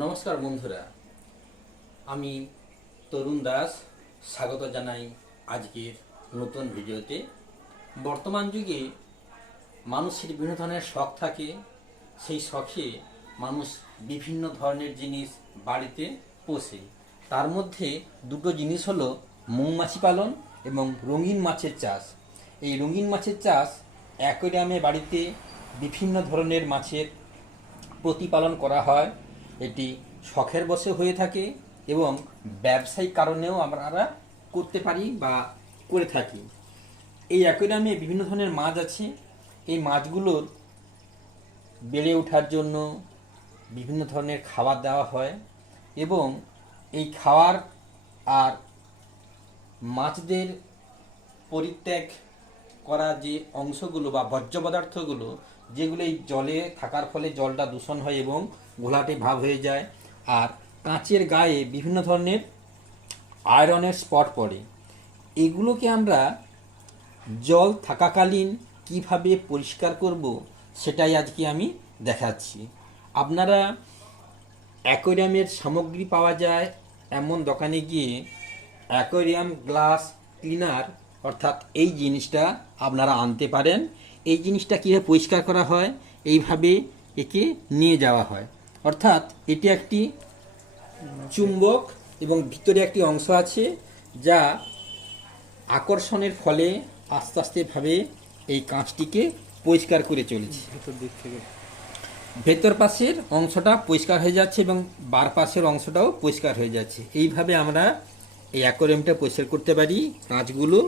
নমস্কার বন্ধুরা। আমি তরুণ দাস, স্বাগত জানাই আজকের নতুন ভিডিওতে। বর্তমান যুগে মানুষের বিভিন্ন ধরনের শখ থাকে, সেই শখে মানুষ বিভিন্ন ধরনের জিনিস বাড়িতে পোষে। তার মধ্যে দুটো জিনিস হলো মৌমাছি পালন এবং রঙিন মাছের চাষ। এই রঙিন মাছের চাষ অ্যাকোয়ারিয়ামে বাড়িতে বিভিন্ন ধরনের মাছের প্রতিপালন করা হয়। এটি শখের বসে হয়ে থাকে এবং ব্যবসায়িক কারণেও আমরা করতে পারি বা করে থাকি। এই অ্যাকোয়ারিয়ামে বিভিন্ন ধরনের মাছ আছে। এই মাছগুলোর বেড়ে ওঠার জন্য বিভিন্ন ধরনের খাবার দেওয়া হয় এবং এই খাওয়ার আর মাছদের পরিত্যাগ করা যে অংশগুলো বা বর্জ্য পদার্থগুলো, যেগুলো এই জলে থাকার ফলে জলটা দূষণ হয় এবং ঘোলাটে ভাব হয়ে যায়, আর কাঁচের গায়ে বিভিন্ন ধরনের আয়রনের স্পট পড়ে। এগুলোকে আমরা জল থাকাকালীন কীভাবে পরিষ্কার করব, সেটাই আজকে আমি দেখাচ্ছি। আপনারা অ্যাকোয়ারিয়ামের সামগ্রী পাওয়া যায়, এমন দোকানে গিয়ে অ্যাকোয়ারিয়াম গ্লাস ক্লিনার অর্থাৎ এই জিনিসটা আপনারা আনতে পারেন। এই জিনিসটা কীভাবে পরিষ্কার করা হয় এইভাবে একে নিয়ে যাওয়া হয়। অর্থাৎ এটি একটি চুম্বক এবং ভিতরে একটি অংশ আছে যা আকর্ষণের ফলে আস্তে আস্তেভাবে এই কাঁচটিকে পরিষ্কার করে চলেছে। ভেতর দিক থেকে। ভেতর পাশের অংশটা পরিষ্কার হয়ে যাচ্ছে এবং বার পাশের অংশটাও পরিষ্কার হয়ে যাচ্ছে। এইভাবে আমরা এই অ্যাকোরিয়ামটা পরিষ্কার করতে পারি কাঁচগুলো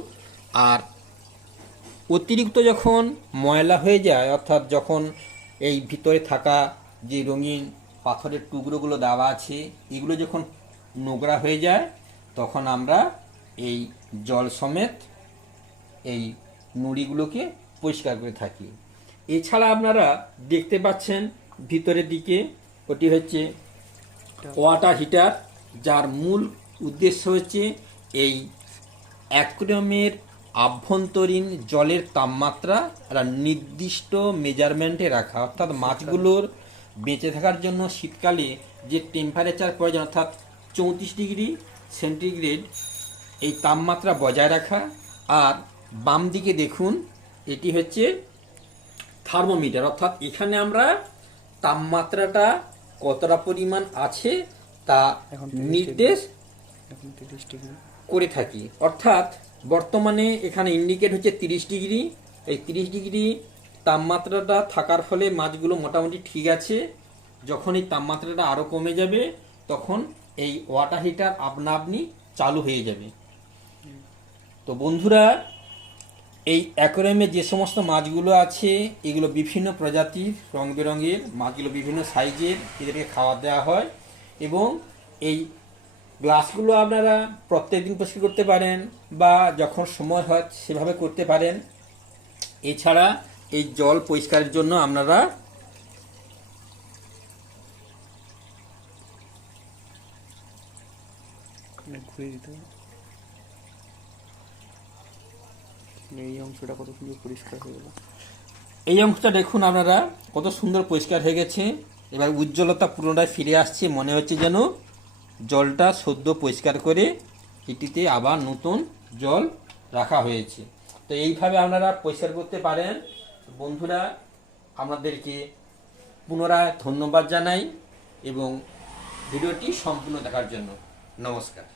আর অতিরিক্ত যখন ময়লা হয়ে যায়, অর্থাৎ যখন এই ভিতরে থাকা যে রঙিন পাথরের টুকরোগুলো দেওয়া আছে, এগুলো যখন নোংরা হয়ে যায়, তখন আমরা এই জল সমেত এই নুড়িগুলোকে পরিষ্কার করে থাকি। এছাড়া আপনারা দেখতে পাচ্ছেন ভিতরের দিকে ওটি হচ্ছে ওয়াটার হিটার, যার মূল উদ্দেশ্য হচ্ছে এই অ্যাকুরিয়ামের আভ্যন্তরীণ জলের তাপমাত্রা একটা নির্দিষ্ট মেজারমেন্টে রাখা। অর্থাৎ মাছগুলোর বেঁচে থাকার জন্য শীতকালে যে টেম্পারেচার প্রয়োজন অর্থাৎ চৌত্রিশ ডিগ্রি সেন্টিগ্রেড এই তাপমাত্রা বজায় রাখা। আর বাম দিকে দেখুন এটি হচ্ছে থার্মোমিটার অর্থাৎ এখানে আমরা তাপমাত্রাটা কতটা পরিমাণ আছে তা নির্দেশ করে থাকি। অর্থাৎ বর্তমানে এখানে ইন্ডিকেট হচ্ছে তিরিশ ডিগ্রি। এই তিরিশ ডিগ্রি তাপমাত্রাটা থাকার ফলে মাছগুলো মোটামুটি ঠিক আছে। যখন এই তাপমাত্রাটা আরও কমে যাবে, তখন এই ওয়াটার হিটার আপনা আপনি চালু হয়ে যাবে। তো বন্ধুরা, এই অ্যাকোরিয়ামে যে সমস্ত মাছগুলো আছে, এগুলো বিভিন্ন প্রজাতির রং বেরঙের মাছগুলো বিভিন্ন সাইজের এদেরকে খাওয়া দেওয়া হয়। এবং এই গ্লাসগুলো আপনারা প্রত্যেক দিন পরিষ্কার করতে পারেন বা যখন সময় হয় সেভাবে করতে পারেন। এছাড়া এই জল পরিষ্কারের জন্য আপনারা ঘুরে দিতে এই অংশটা কত সুন্দর পরিষ্কার হয়ে গেল। এই অংশটা দেখুন আপনারা কত সুন্দর পরিষ্কার হয়ে গেছে। এবার উজ্জ্বলতা পুনরায় ফিরে আসছে মনে হচ্ছে যেন জলটা সদ্য পরিষ্কার করে এটিতে আবার নতুন জল রাখা হয়েছে। তো এইভাবে আপনারা পরিষ্কার করতে পারেন। বন্ধুরা, আমাদেরকে পুনরায় ধন্যবাদ জানাই এবং ভিডিওটি সম্পূর্ণ দেখার জন্য নমস্কার।